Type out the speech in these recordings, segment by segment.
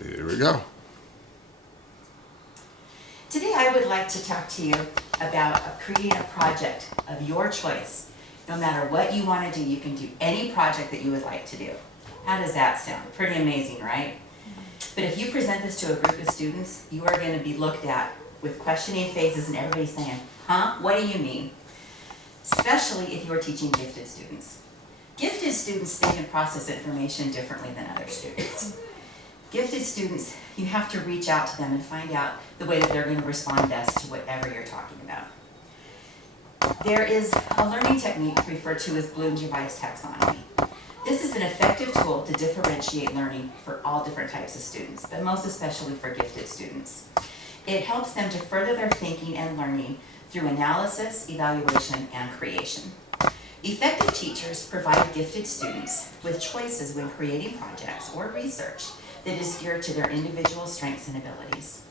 Here we go. Today I would like to talk to you about creating a project of your choice. No matter what you want to do, you can do any project that you would like to do. How does that sound? Pretty amazing, right? But if you present this to a group of students, you are going to be looked at with questioning faces and everybody saying, huh, what do you mean? Especially if you are teaching gifted students. Gifted students think and process information differently than other students. Gifted students, you have to reach out to them and find out the way that they're going to respond best to whatever you're talking about. There is a learning technique referred to as Bloom's revised taxonomy. This is an effective tool to differentiate learning for all different types of students, but most especially for gifted students. It helps them to further their thinking and learning through analysis, evaluation, and creation. Effective teachers provide gifted students with choices when creating projects or research that is geared to their individual strengths and abilities.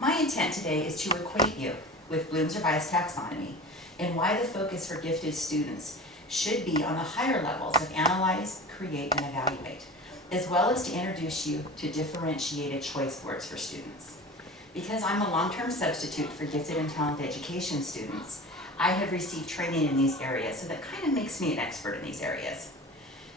My intent today is to acquaint you with Bloom's revised taxonomy and why the focus for gifted students should be on the higher levels of analyze, create, and evaluate, as well as to introduce you to differentiated choice boards for students. Because I'm a long-term substitute for gifted and talented education students, I have received training in these areas, so that kind of makes me an expert in these areas.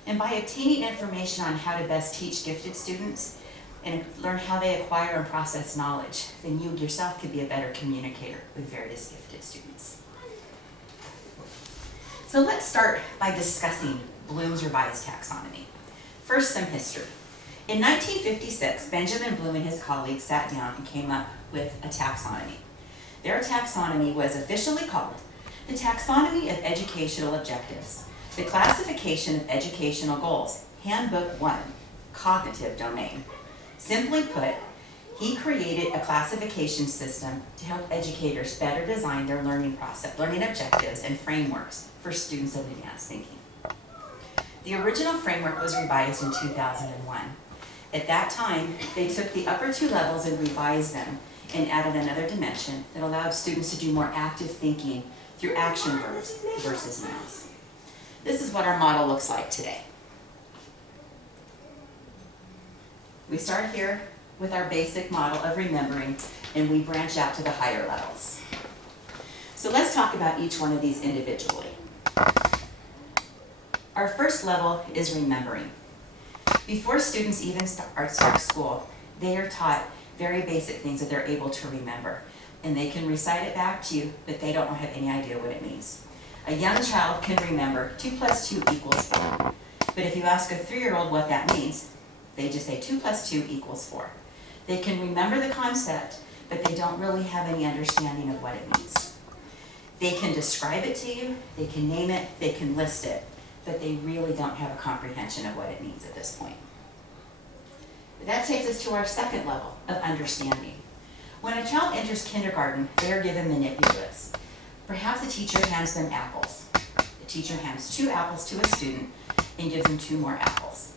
And by obtaining information on how to best teach gifted students and learn how they acquire and process knowledge, then you yourself could be a better communicator with various gifted students. So let's start by discussing Bloom's revised taxonomy. First, some history. In 1956, Benjamin Bloom and his colleagues sat down and came up with a taxonomy. Their taxonomy was officially called the Taxonomy of Educational Objectives, the Classification of Educational Goals, Handbook 1, Cognitive Domain. Simply put, he created a classification system to help educators better design their learning process, learning objectives, and frameworks for students of advanced thinking. The original framework was revised in 2001. At that time, they took the upper two levels and revised them and added another dimension that allowed students to do more active thinking through action verbs versus nouns. This is what our model looks like today. We start here with our basic model of remembering, and we branch out to the higher levels. So let's talk about each one of these individually. Our first level is remembering. Before students even start school, they are taught very basic things that they're able to remember. And they can recite it back to you, but they don't have any idea what it means. A young child can remember 2 plus 2 equals 4. But if you ask a 3-year-old what that means, they just say 2 plus 2 equals 4. They can remember the concept, but they don't really have any understanding of what it means. They can describe it to you, they can name it, they can list it, but they really don't have a comprehension of what it means at this point. That takes us to our second level of understanding. When a child enters kindergarten, they are given manipulatives. Perhaps the teacher hands them apples. The teacher hands 2 apples to a student and gives them 2 more apples.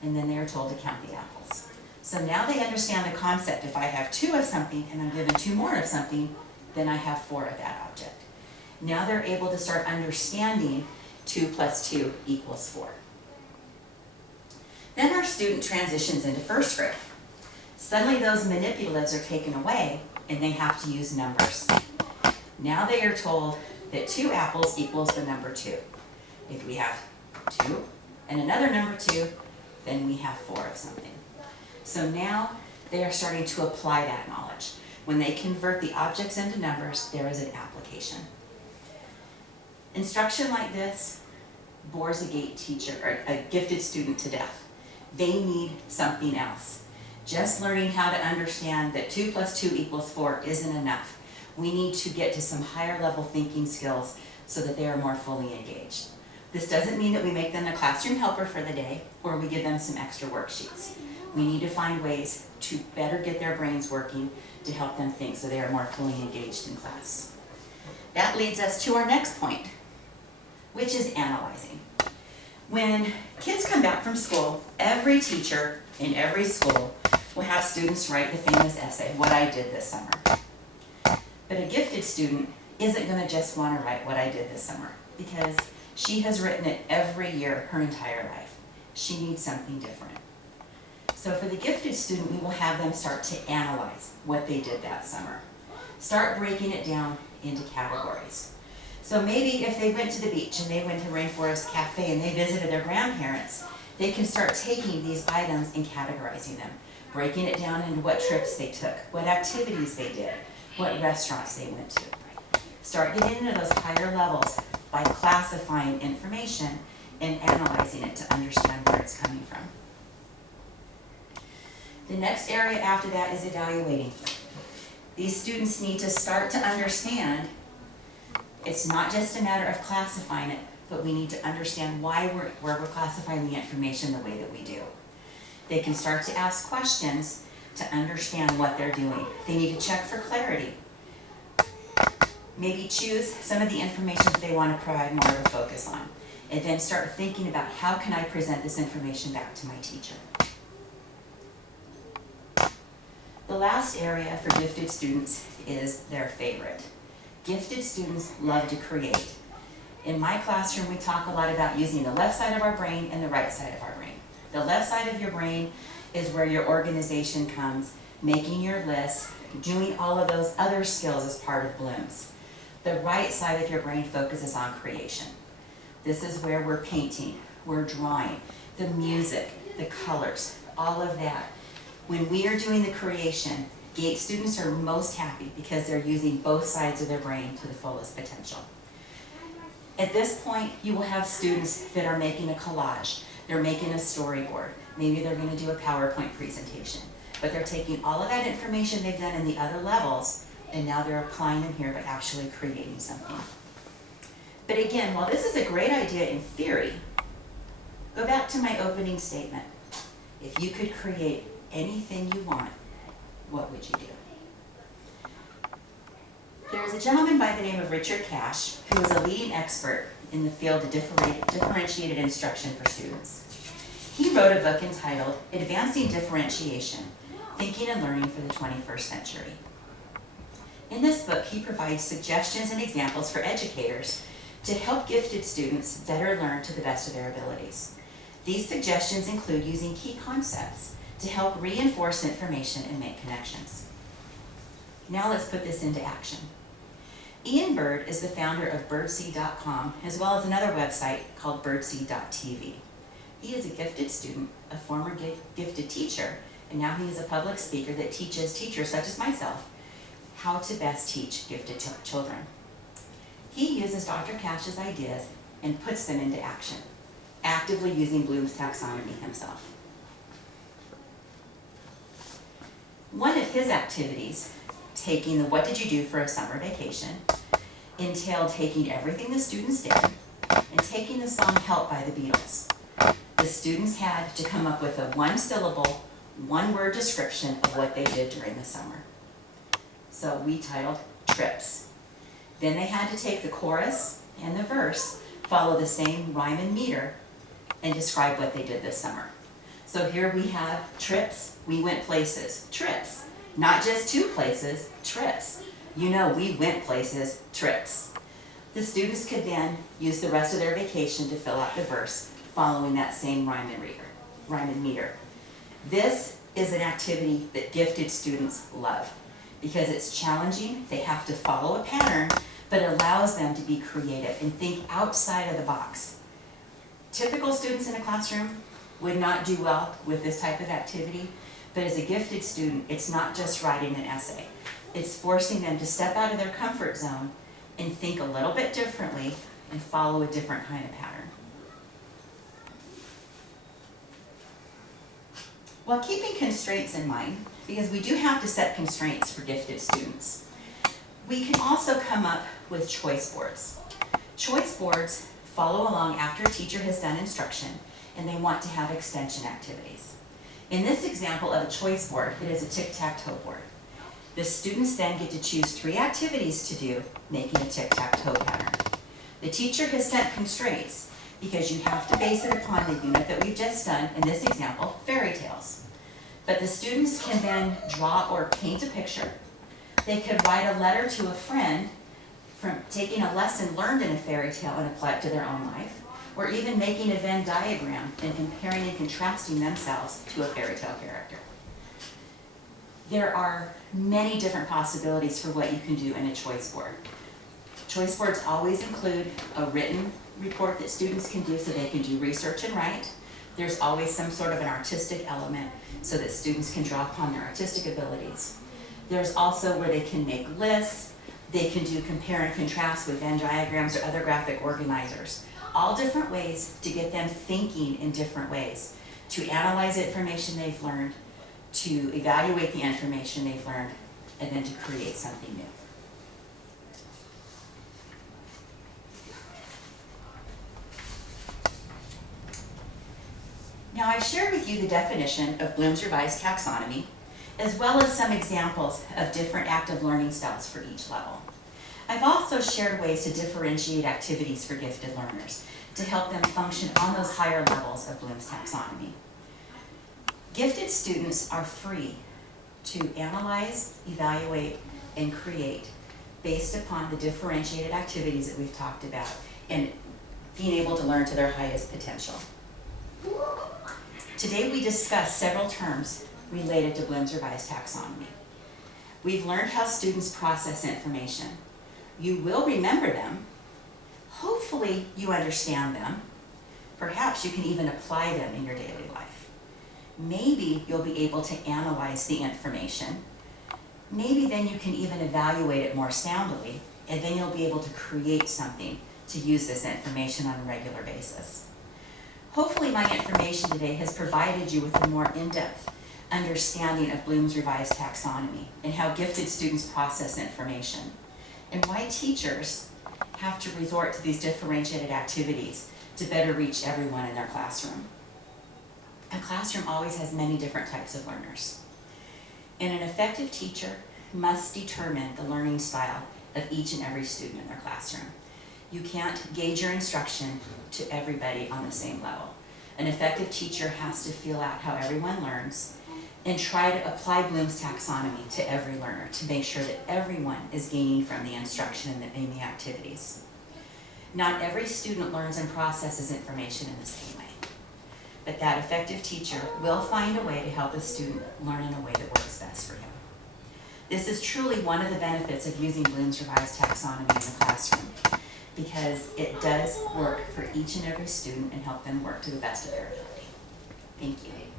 And then they are told to count the apples. So now they understand the concept. If I have 2 of something and I'm given 2 more of something, then I have 4 of that object. Now they're able to start understanding 2 plus 2 equals 4. Then our student transitions into first grade. Suddenly those manipulatives are taken away and they have to use numbers. Now they are told that 2 apples equals the number 2. If we have 2 and another number 2, then we have 4 of something. So now they are starting to apply that knowledge. When they convert the objects into numbers, there is an application. Instruction like this bores a gifted student to death. They need something else. Just learning how to understand that 2 plus 2 equals 4 isn't enough. We need to get to some higher level thinking skills so that they are more fully engaged. This doesn't mean that we make them a classroom helper for the day or we give them some extra worksheets. We need to find ways to better get their brains working to help them think so they are more fully engaged in class. That leads us to our next point, which is analyzing. When kids come back from school, every teacher in every school will have students write the famous essay, what I did this summer. But a gifted student isn't going to just want to write what I did this summer because she has written it every year her entire life. She needs something different. So for the gifted student, we will have them start to analyze what they did that summer. Start breaking it down into categories. So maybe if they went to the beach and they went to Rainforest Cafe and they visited their grandparents, they can start taking these items and categorizing them, breaking it down into what trips they took, what activities they did, what restaurants they went to. Start getting into those higher levels by classifying information and analyzing it to understand where it's coming from. The next area after that is evaluating. These students need to start to understand it's not just a matter of classifying it, but we need to understand why we're classifying the information the way that we do. They can start to ask questions to understand what they're doing. They need to check for clarity. Maybe choose some of the information that they want to provide more of a focus on, and then start thinking about how can I present this information back to my teacher. The last area for gifted students is their favorite. Gifted students love to create. In my classroom, we talk a lot about using the left side of our brain and the right side of our brain. The left side of your brain is where your organization comes, making your lists, doing all of those other skills as part of Bloom's. The right side of your brain focuses on creation. This is where we're painting, we're drawing, the music, the colors, all of that. When we are doing the creation, GATE students are most happy because they're using both sides of their brain to the fullest potential. At this point, you will have students that are making a collage, they're making a storyboard, maybe they're going to do a PowerPoint presentation, but they're taking all of that information they've done in the other levels, and now they're applying them here by actually creating something. But again, while this is a great idea in theory, go back to my opening statement. If you could create anything you want, what would you do? There's a gentleman by the name of Richard Cash who is a leading expert in the field of differentiated instruction for students. He wrote a book entitled Advancing Differentiation, Thinking and Learning for the 21st Century. In this book, he provides suggestions and examples for educators to help gifted students better learn to the best of their abilities. These suggestions include using key concepts to help reinforce information and make connections. Now let's put this into action. Ian Bird is the founder of birdseed.com, as well as another website called birdseed.tv. He is a gifted student, a former gifted teacher, and now he is a public speaker that teaches teachers such as myself how to best teach gifted children. He uses Dr. Cash's ideas and puts them into action, actively using Bloom's taxonomy himself. One of his activities, taking the What Did You Do for a Summer Vacation, entailed taking everything the students did and taking the song Help by the Beatles. The students had to come up with a one-syllable, one-word description of what they did during the summer. So we titled Trips. Then they had to take the chorus and the verse, follow the same rhyme and meter, and describe what they did this summer. So here we have trips, we went places, trips. Not just two places, trips. You know, we went places, trips. The students could then use the rest of their vacation to fill out the verse, following that same rhyme and meter. This is an activity that gifted students love because it's challenging, they have to follow a pattern, but it allows them to be creative and think outside of the box. Typical students in a classroom would not do well with this type of activity, but as a gifted student, it's not just writing an essay. It's forcing them to step out of their comfort zone and think a little bit differently and follow a different kind of pattern. While keeping constraints in mind, because we do have to set constraints for gifted students, we can also come up with choice boards. Choice boards follow along after a teacher has done instruction and they want to have extension activities. In this example of a choice board, it is a tic-tac-toe board. The students then get to choose 3 activities to do, making a tic-tac-toe pattern. The teacher has set constraints because you have to base it upon the unit that we've just done, in this example, fairy tales. But the students can then draw or paint a picture. They could write a letter to a friend from taking a lesson learned in a fairy tale and apply it to their own life. or even making a Venn diagram and comparing and contrasting themselves to a fairy tale character. There are many different possibilities for what you can do in a choice board. Choice boards always include a written report that students can do so they can do research and write. There's always some sort of an artistic element so that students can draw upon their artistic abilities. There's also where they can make lists, they can do compare and contrast with Venn diagrams or other graphic organizers. All different ways to get them thinking in different ways, to analyze the information they've learned, to evaluate the information they've learned, and then to create something new. Now, I've shared with you the definition of Bloom's Revised Taxonomy, as well as some examples of different active learning styles for each level. I've also shared ways to differentiate activities for gifted learners to help them function on those higher levels of Bloom's Taxonomy. Gifted students are free to analyze, evaluate, and create based upon the differentiated activities that we've talked about and being able to learn to their highest potential. Today we discussed several terms related to Bloom's Revised Taxonomy. We've learned how students process information. You will remember them. Hopefully you understand them. Perhaps you can even apply them in your daily life. Maybe you'll be able to analyze the information. Maybe then you can even evaluate it more soundly, and then you'll be able to create something to use this information on a regular basis. Hopefully my information today has provided you with a more in-depth understanding of Bloom's Revised Taxonomy and how gifted students process information, and why teachers have to resort to these differentiated activities to better reach everyone in their classroom. A classroom always has many different types of learners, and an effective teacher must determine the learning style of each and every student in their classroom. You can't gauge your instruction to everybody on the same level. An effective teacher has to feel out how everyone learns and try to apply Bloom's Taxonomy to every learner to make sure that everyone is gaining from the instruction and the activities. Not every student learns and processes information in the same way, but that effective teacher will find a way to help a student learn in a way that works best for him. This is truly one of the benefits of using Bloom's Revised Taxonomy in the classroom, because it does work for each and every student and help them work to the best of their ability. Thank you.